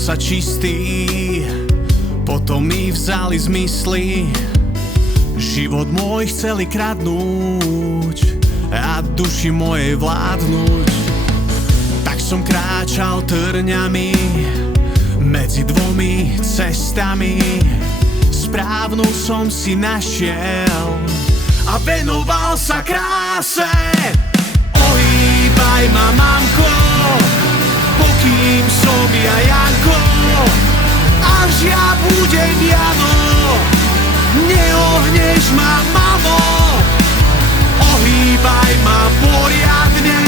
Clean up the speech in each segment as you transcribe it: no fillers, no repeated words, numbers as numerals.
sa čistý, potom mi vzali zmysly. Život môj chceli kradnúť a duši mojej vládnuť. Tak som kráčal trňami medzi dvomi cestami. Správnu som si našiel a venoval sa kráse. Ohýbaj ma, mamko, pokým som ja Janko, až ja budem Jano. Neohneš ma, mamo, ohýbaj ma poriadne,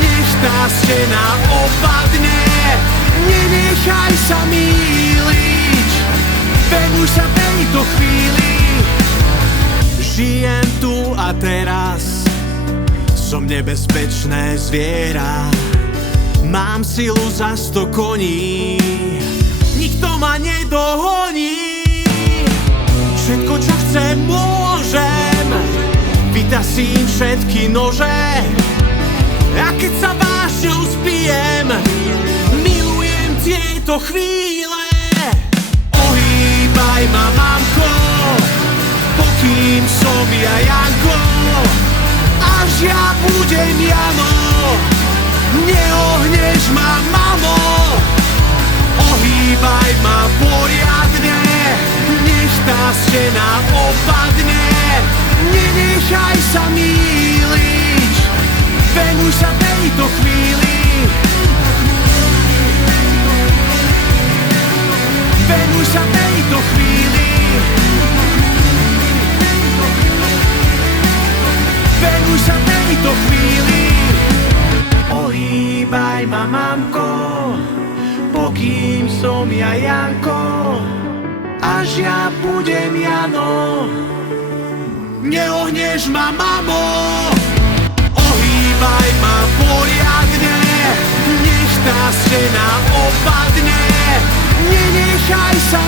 nech tá stena opadne. Nenechaj sa mýliť, venuj sa tejto chvíli. Žijem tu a teraz, som nebezpečné zviera. Mám silu za 100 koní, nikto ma nedohoní. Všetko, čo chcem, môžem, vytasím všetky nože. A keď sa vášňou spijem, milujem tieto chvíle. Ohýbaj ma, mamko, pokým som ja Janko, až ja budem Jano. Neohneš ma, mamo, ohýbaj ma poriadne, nech tá stena opadne. Nenechaj sa mýliť, venuj sa tejto chvíli. Venuj sa tejto chvíli. Venuj sa tejto chvíli. Ohýbaj ma, mamko, pokým som ja Janko, až ja budem Jano. Neohneš ma, mamo, ohýbaj ma poriadne, nech tá stena opadne. Nenechaj sa